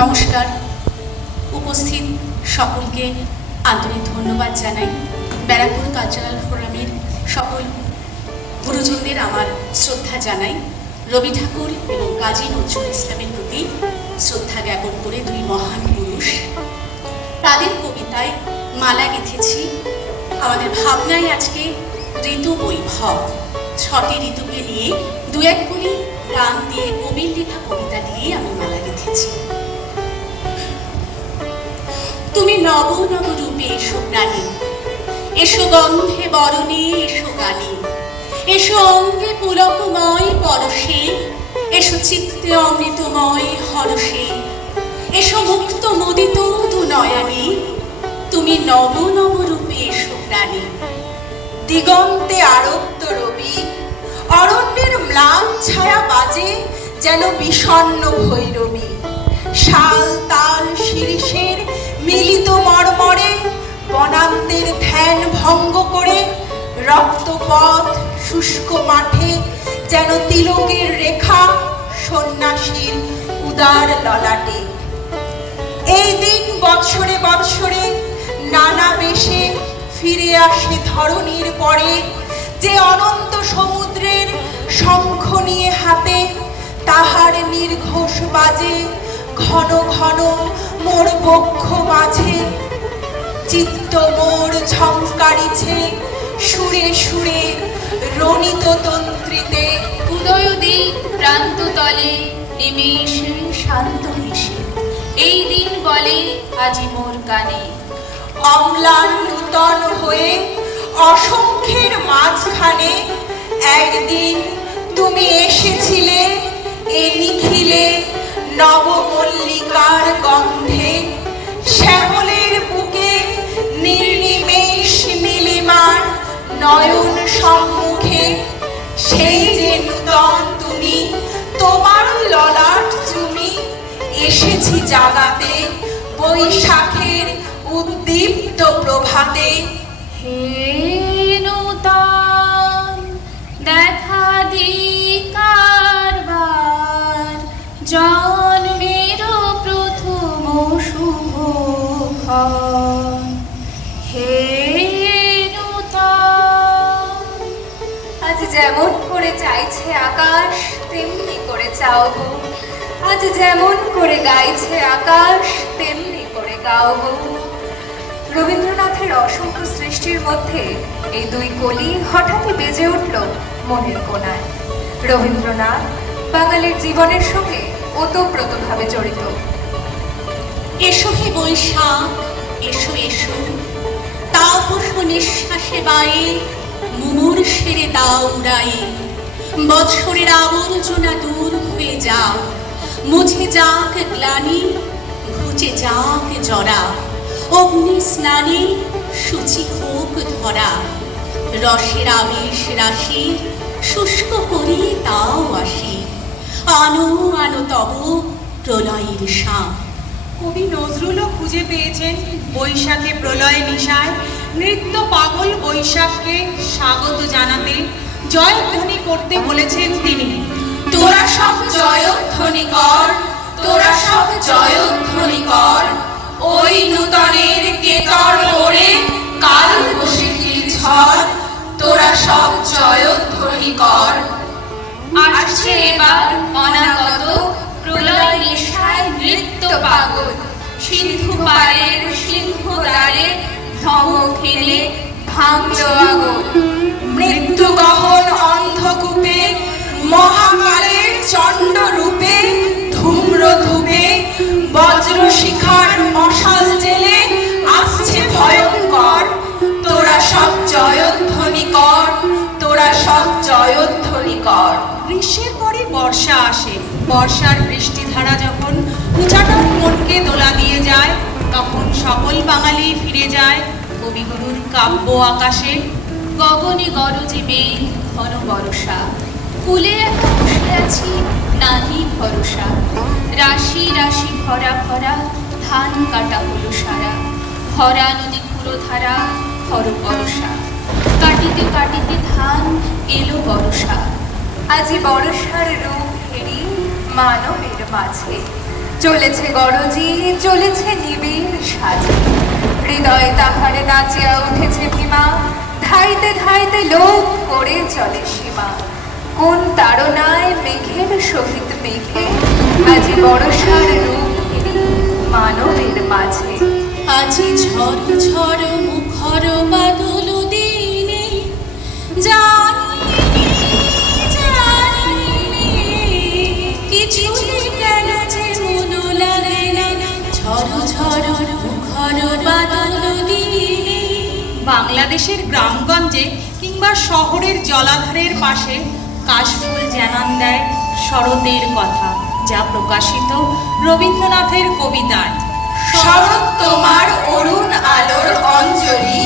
নমস্কার। উপস্থিত সকলকে আন্তরিক ধন্যবাদ জানাই। ব্যারাকপুর কালচারাল ফোরামের সকল গুরুজনদের আমার শ্রদ্ধা জানাই। রবি ঠাকুর এবং কাজী নজরুল ইসলামের প্রতি শ্রদ্ধা জ্ঞাপন করে দুই মহান পুরুষ, তাদের কবিতায় মালা গেঁথেছি। আমাদের ভাবনায় আজকে ঋতু বৈভব, 6টি ঋতুকে নিয়ে দু এক করে গান দিয়ে কবির লেখা কবিতা দিয়ে আমি মালা গেঁথেছি। তুমি নব নব রূপে এসো প্রাণী, এসো গন্ধে বরণে, এসো গানে, এসো অঙ্গে পুলকময় পরশে, এসো চিত্তে অমৃতময় হরষে, এসো মুক্ত মোদিত দু নয়নে, তুমি নব নব রূপে এসো প্রাণী। দিগন্তে আরক্ত রবি, অরণ্যের ম্লান ছায়া বাজে যেন বিষণ্ণ ভৈরবী। শাল তাল শিরিষের মিলিত মর্মরে বনান্তের ধ্যান ভঙ্গ করে রক্তপথ শুষ্ক মাঠে যেন তিলকের রেখা সন্ন্যাসীর উদার ললাটে। এই দিন বৎসরে বৎসরে নানা বেশে ফিরে আসে ধরণীর পরে, যে অনন্ত সমুদ্রের শঙ্খ নিয়ে হাতে তাহার নির্ঘোষ বাজে ঘন ঘন মোর বক্ষ মাঝে। চিত্ত মোর ঝংকারিছে সুরে সুরে রণিত তন্ত্রীতে। উদয়দিন প্রান্ত তলে নেমে এসে শান্ত হেসে এই দিন বলে আজি মোর গানে। অম্লান নূতন হয়ে অসংখ্যের মাঝখানে একদিন তুমি এসেছিলে এ নিখিলে নবমল্লিকার গন্ধে। শ্যামলের বুকে নির্নিমেষ নীলিমার নয়ন সম্মুখে, সেই যে নূতন তুমি তোমার ললাট চুমি এসেছি জাগাতে বৈশাখের উদ্দীপ্ত প্রভাতে। হে নূতন দেখা দি কারবার, জন্মের প্রথম শুভক্ষণ। হে নূতন আজ যেমন করে চাইছে আকাশ তেমনি করে চাও গো, আজ যেমন করে গাইছে আকাশ তেমনি করে গাও গো। রবীন্দ্রনাথের অসংখ্য সৃষ্টির মধ্যে এই দুই কলি হঠাৎই বেজে উঠল মনের কোণায়। রবীন্দ্রনাথ বাঙালির জীবনের সঙ্গে ওতপ্রোতভাবে জড়িত। এসো হে বৈশাখ, এসো এসো, তাপস নিঃশ্বাসে বায়ে মুমুর সেরে দাও উড়ায়ে। বৎসরের আবর্জনা দূর হয়ে যাও, মুছে যাক গ্লানি, ঘুচে যাক জরা। অগ্নি স্নানে সূচি হোক ধরা, রসের আবেশ রাশি শুষ্ক করি তাও আসি। আনো আনো তব প্রলয়ের শাঁ। কবি নজরুলও খুঁজে পেয়েছেন বৈশাখে প্রলয় নিশায় নৃত্য পাগল বৈশাখকে স্বাগত জানাতে, জয়ধ্বনি করতে বলেছেন তিনি। তোরা সব জয়ধ্বনি কর, তোরা সব জয়ধ্বনি কর, ওই নূতনের কেতর ওরে কাল বৈশাখীর ঝড়। তোরা সব জয়ধ্বনি কর। আসছে এবার অনাগত প্রলয় নেশায় নৃত্য পাগল। সিন্ধু পারের সিংহ দ্বারে ধমক খেলে ভাঙলো আগুন। মৃত্যু গহন অন্ধকূপে মহাকালের চণ্ড রূপে ধূম্র ধূপে বজ্র শিখার মশাল জেলে আসছে ভয়ঙ্কর। তোরা সব জয়ধ্বনি কর, তোরা সব জয়ধ্বনি কর। গ্রীষ্মের পরে বর্ষা আসে, বর্ষার বৃষ্টিধারা যখন উচাটন মনকে দোলা দিয়ে যায়, তখন সকল বাঙালি ফিরে যায় কবিগুরুর কাব্য আকাশে। গগনে গরজে মেঘ ঘন বরষা, কুলে একা বসে আছি নাহি ভরসা। রাশি রাশি ভরা ভরা ধান কাটা হলো সারা, ভরা নদী পুরো ধারা হর বরষা। কাটিতে কাটিতে ধান এলো বরষা। আজি বর্ষার রূপ হেরি মানবের মাঝে, চলেছে গরজি, চলেছে নিবিড় সাজে, হৃদয় তাহারে নাচিয়া উঠেছে ভীমা, ধাইতে ধাইতে লোক করে চলে সীমা। কোন তাড়নায় মেঘের সহিত মেঘে আজি বর্ষার রূপ ঘিরে মানবের মাঝে। আজি ঝড় ঝড় মুখর বাদল দিনে জানি জানি কিছু কেন যে মন লাগে না, ঝড় ঝড় মুখর বাদল দিনে। বাংলাদেশের গ্রামগঞ্জে কিংবা শহরের জলাধারের পাশে কাশফুল জানান দেয় শরতের কথা, যা প্রকাশিত রবীন্দ্রনাথের কবিতায়। শরৎ তোমার অরুণ আলোর অঞ্জলি,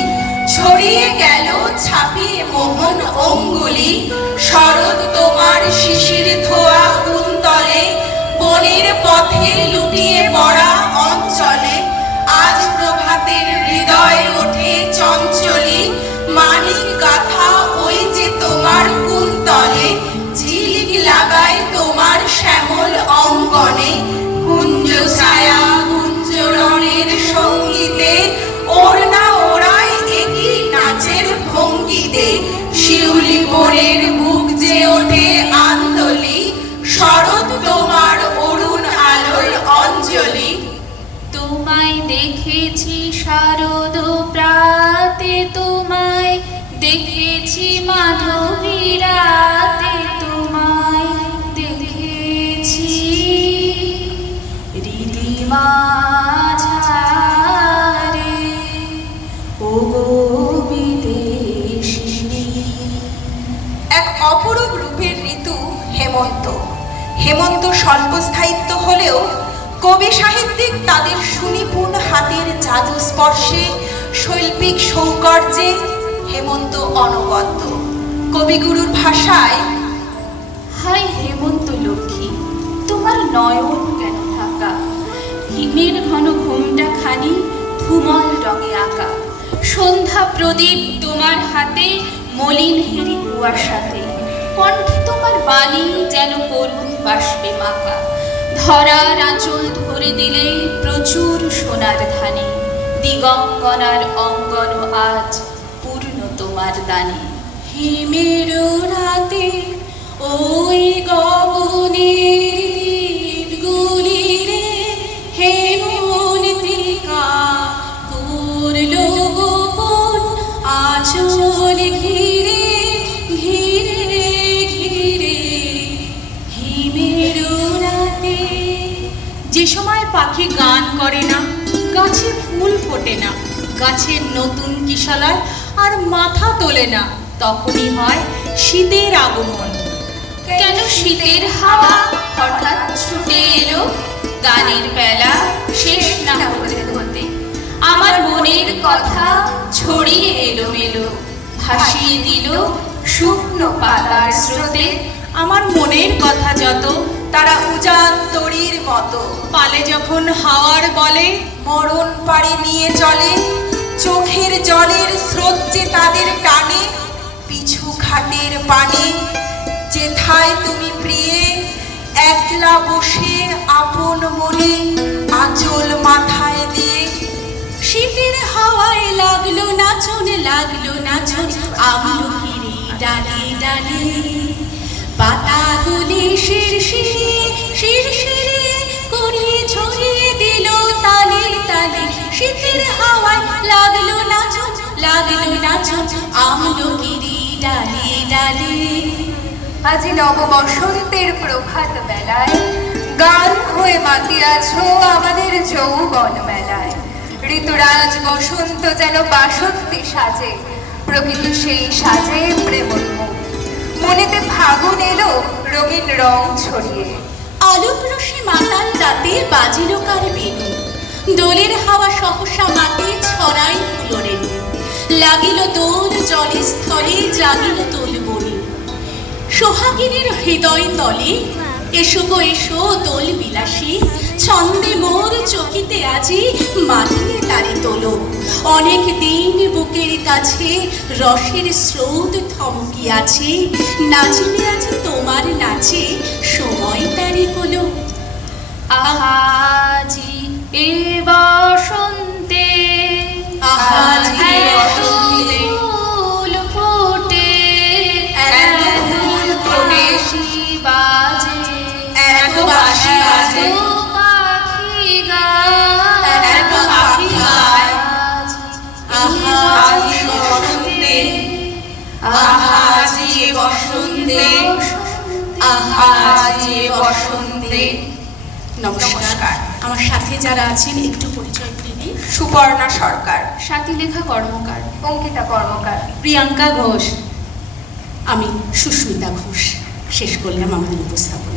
ছড়িয়ে গেল ছাপিয়ে মোহন অঙ্গুলি। শরৎ তোমার শিশির ধোয়া কুন্তলে, বনের পথে লুটিয়ে পড়া অঞ্চলে। আজ প্রভাতের হৃদয় ওঠে চঞ্চলি, মানিক গাথা ওই যে তোমার কুন্তলে। ঝিলিক লাগায় তোমার শ্যামল অঙ্গনে, কুঞ্জ ছায়া গুঞ্জরণের সঙ্গীতে। ওড়না ওড়ায় একই নাচের ভঙ্গিতে, শিউলি বনের বুক যে ওঠে আন্দোলি। শরৎ তোমার অরুণ আলোর অঞ্জলি। তোমায় দেখেছি শারদ প্রাতে, তোমায় দেখেছি মাধবী রাতে, তোমায় দেখেছি রিদিমাঝারে ও গো বিদেশিনী। এক অপরূপ রূপের ঋতু হেমন্ত। হেমন্ত স্বল্পস্থায়িত্ব হলেও কবি সাহিত্যিক তাদের সুনিপুণ হাতের জাদু স্পর্শে, শৈল্পিক সৌকর্যে হেমন্ত অনবদ্য। কবিগুরুর ভাষায়, হায় হেমন্ত লক্ষ্মী, তোমার নয়ন কেন ঢাকা, হিমের ঘন ঘুমটা খানি ধুমল রঙে আঁকা। সন্ধ্যা প্রদীপ তোমার হাতে, মলিন হেরি কুয়াশাতে। কণ্ঠে তোমার বাণী যেন করুণ বাষ্পে মাখা। ধরার আঁচল ধরে দিলে প্রচুর সোনার ধানে, দিগঙ্গনার অঙ্গন আজ পূর্ণ তোমার দানে। হিমের রাতে ওই গগনের দ্বীপগুলি রে, হেমন্ত্রিকা করল গোপন আঁচল ঘিরে ঘিরে ঘিরে। হিমের রাতে যে সময় পাখি গান করে না, গাছে ফুল ফোটে না, গাছের নতুন কিশলয় আর মাথা তোলে না, তখনই হয় শীতের আগমন। কেন শীতের হাওয়া হঠাৎ ছুটে এলো, গানের বেলা শেষ না হতে হতে। আমার মনের কথা ছড়িয়ে এলো মেলো, ভাসিয়ে দিল শুকনো পাতার স্রোতে। আমার মনের কথা যত তারা উজান তরীর মতো পালে যখন হাওয়ার বলে, মরণ পাড়ে নিয়ে চলে। চোখের জলের স্রোত যে তাদের টানে, পিছু ঘাটের পানে। যেথায় তুমি প্রিয়ে একলা বসে আপন মনে, আঁচল মাথায় দিয়ে। শীতের হাওয়ায় লাগলো নাচন, লাগলো নাচন আমলকিরি ডালে ডালে। পাতাগুলি শিরশিরে শিরশিরে করে ছড়িয়ে দিল তালে তালে। শীতের হাওয়ায় লাগলো নাচন, লাগলো নাচন আমলকিরি ডালে ডালে। আজি নব বসন্তের প্রভাত বেলায় গান হয়ে মাতিয়াছ আমাদের যৌবন মেলায়। ঋতুরাজ বসন্ত যেন বাসন্তী সাজে, প্রকৃতি সেই সাজে প্রেমোন্মুখ। মনেতে ফাগুন এলো রঙিন রং ছড়িয়ে। আলোক রশ্মি মাতাল রাতে বাজিল কার বেণু, দোলের হাওয়া সহসা মাতে ছড়াই ফুলরেণু। লাগিল দোল জলে স্থলে, জাগিল দোল বনে। সোহাগিনীর হৃদয় তলে এসো গো এসো দোল বিলাসী। ছন্দে মোর চকিতে আজি মাটিয়ে তারি তোলো। অনেক দিন বুকের কাছে রসের স্রোত থমকিয়াছে। নাচিবে আজি তোমার নাচে সময় তারি হলো। আহাজি এ বসন্তে আহাজি এ এত বসন্তে ফুল ফোটে, এত ফুল ফোটে, বাঁশি বাজে, এত বাঁশি বাজে, এত পাখি গায়, এত পাখি গায়, আহাজি বসন্তে, আহাজি বসন্তে, আহাজি বসন্তে। নমস্কার। আমার সাথে যারা আছেন একটু পরিচয় দিয়ে দিই। সুপর্ণা সরকার, স্বাতীলেখা কর্মকার, অঙ্কিতা কর্মকার, প্রিয়াঙ্কা ঘোষ। আমি সুস্মিতা ঘোষ। শেষ করলাম আমাদের উপস্থাপনা।